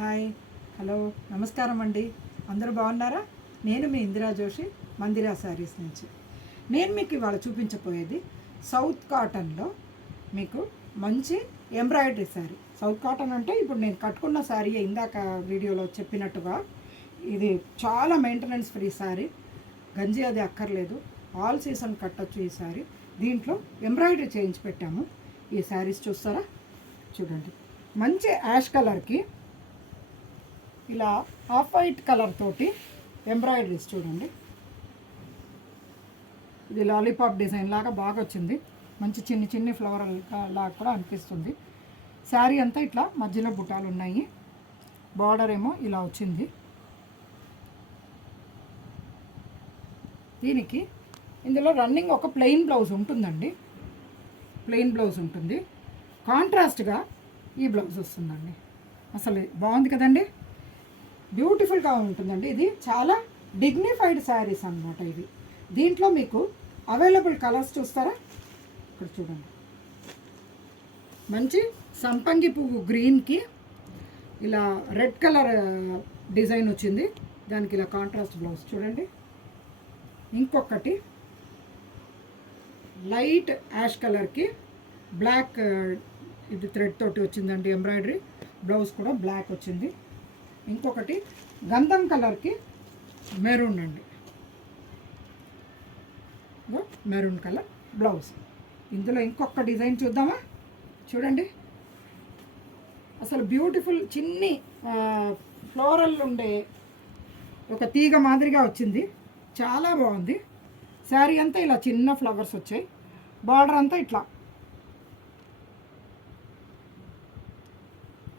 Hi, hello, నమస్కారం అండి. అందరూ బాగున్నారా? నేను మీ ఇందిరా జోషి, మందిరా శారీస్ నుంచి. నేను మీకు ఇవాళ చూపించబోయేది సౌత్ కాటన్లో మీకు మంచి ఎంబ్రాయిడరీ శారీ. సౌత్ కాటన్ అంటే ఇప్పుడు నేను కట్టుకున్న శారీ ఇందాక వీడియోలో చెప్పినట్టుగా ఇది చాలా మెయింటెనెన్స్ ఫ్రీ శారీ. గంజి అది అక్కర్లేదు, ఆల్ సీజన్ కట్టచ్చు ఈ శారీ. దీంట్లో ఎంబ్రాయిడరీ చేయించి పెట్టాము. ఈ శారీస్ చూస్తారా? చూడండి, మంచి యాష్ కలర్కి ఇలా ఆఫ్ వైట్ కలర్ తోటి ఎంబ్రాయిడరీస్ చూడండి. ఇది లాలీపాప్ డిజైన్ లాగా బాగా వచ్చింది. మంచి చిన్ని చిన్ని ఫ్లవర్ లాగా కూడా అనిపిస్తుంది. శారీ అంతా ఇట్లా మధ్యలో బుటాలు ఉన్నాయి. బార్డర్ ఏమో ఇలా వచ్చింది. దీనికి ఇందులో రన్నింగ్ ఒక ప్లెయిన్ బ్లౌజ్ ఉంటుందండి. ప్లెయిన్ బ్లౌజ్ ఉంటుంది. కాంట్రాస్ట్గా ఈ బ్లౌజ్ వస్తుందండి. అసలు బాగుంది కదండి, బ్యూటిఫుల్గా ఉంటుందండి. ఇది చాలా డిగ్నిఫైడ్ శారీస్ అన్నమాట ఇది. దీంట్లో మీకు అవైలబుల్ కలర్స్ చూస్తారా? ఇక్కడ చూడండి, మంచి సంపంగి పువ్వు గ్రీన్కి ఇలా రెడ్ కలర్ డిజైన్ వచ్చింది. దానికి ఇలా కాంట్రాస్ట్ బ్లౌజ్ చూడండి. ఇంకొకటి లైట్ యాష్ కలర్కి బ్లాక్ ఇది థ్రెడ్ తోటి వచ్చిందండి ఎంబ్రాయిడరీ. బ్లౌజ్ కూడా బ్లాక్ వచ్చింది. ఇంకొకటి గంధం కలర్కి మెరూన్ అండి, మెరూన్ కలర్ బ్లౌజ్. ఇందులో ఇంకొక డిజైన్ చూద్దామా? చూడండి, అసలు బ్యూటిఫుల్ చిన్ని ఫ్లోరల్ ఉండే ఒక తీగ మాదిరిగా వచ్చింది. చాలా బాగుంది. శారీ అంతా ఇలా చిన్న ఫ్లవర్స్ వచ్చాయి. బార్డర్ అంతా ఇట్లా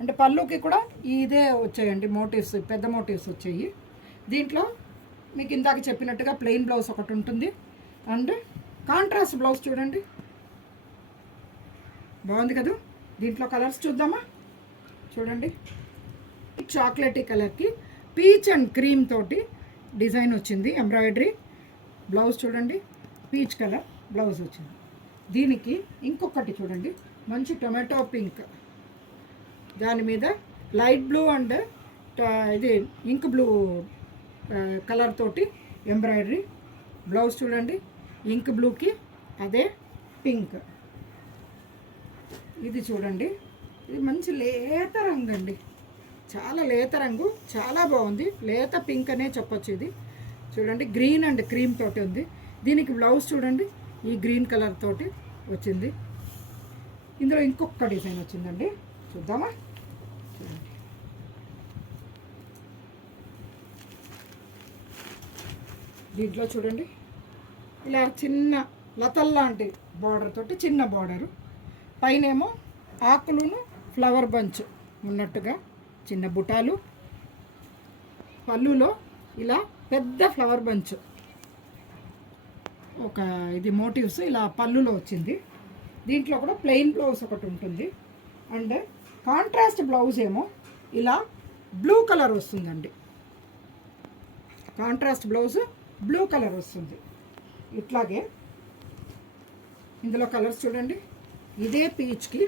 అంటే పళ్ళుకి కూడా ఇదే వచ్చాయండి మోటివ్స్, పెద్ద మోటివ్స్ వచ్చాయి. దీంట్లో మీకు ఇందాక చెప్పినట్టుగా ప్లెయిన్ బ్లౌజ్ ఒకటి ఉంటుంది అండ్ కాంట్రాస్ట్ బ్లౌజ్ చూడండి. బాగుంది కదా. దీంట్లో కలర్స్ చూద్దామా? చూడండి, చాక్లెటీ కలర్కి పీచ్ అండ్ క్రీమ్ తోటి డిజైన్ వచ్చింది ఎంబ్రాయిడరీ. బ్లౌజ్ చూడండి, పీచ్ కలర్ బ్లౌజ్ వచ్చింది. దీనికి ఇంకొకటి చూడండి, మంచి టొమాటో పింక్, దాని మీద లైట్ బ్లూ అండ్ ఇది ఇంక్ బ్లూ కలర్ తోటి ఎంబ్రాయిడరీ. బ్లౌజ్ చూడండి, ఇంక్ బ్లూకి అదే పింక్. ఇది చూడండి, ఇది మంచి లేత రంగు అండి, చాలా లేత రంగు, చాలా బాగుంది. లేత పింక్ అనే చెప్పొచ్చు. ఇది చూడండి, గ్రీన్ అండ్ క్రీమ్ తోటి ఉంది. దీనికి బ్లౌజ్ చూడండి, ఈ గ్రీన్ కలర్ తోటి వచ్చింది. ఇందులో ఇంకొక డిజైన్ వచ్చిందండి, చూద్దామా? చూడండి, దీంట్లో చూడండి ఇలా చిన్న లతల్లాంటి బార్డర్ తోటి చిన్న బార్డరు, పైనేమో ఆకులును ఫ్లవర్ బంచ్ ఉన్నట్టుగా చిన్న బుటాలు, పళ్ళులో ఇలా పెద్ద ఫ్లవర్ బంచ్ ఒక ఇది మోటివ్స్ ఇలా పళ్ళులో వచ్చింది. దీంట్లో కూడా ప్లెయిన్ బ్లౌజ్ ఒకటి ఉంటుంది అండ్ కాంట్రాస్ట్ బ్లౌజ్ ఏమో ఇలా బ్లూ కలర్ వస్తుందండి. కాంట్రాస్ట్ బ్లౌజ్ బ్లూ కలర్ వస్తుంది. ఇట్లాగే ఇందులో కలర్స్ చూడండి, ఇదే పీచ్కి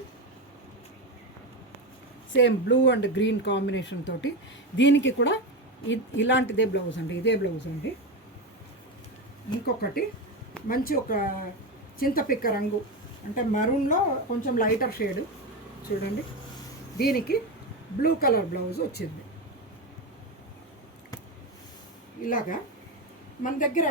same blue and green combination తోటి దీనికి కూడా ఇలాంటిదే బ్లౌజ్ అండి, ఇదే బ్లౌజ్ అండి. ఇంకొకటి మంచి ఒక చింతపిక్క రంగు అంటే మరూన్లో కొంచెం లైటర్ షేడ్ చూడండి. దీనికి బ్లూ కలర్ బ్లౌజ్ వచ్చింది. ఇలాగా మన దగ్గర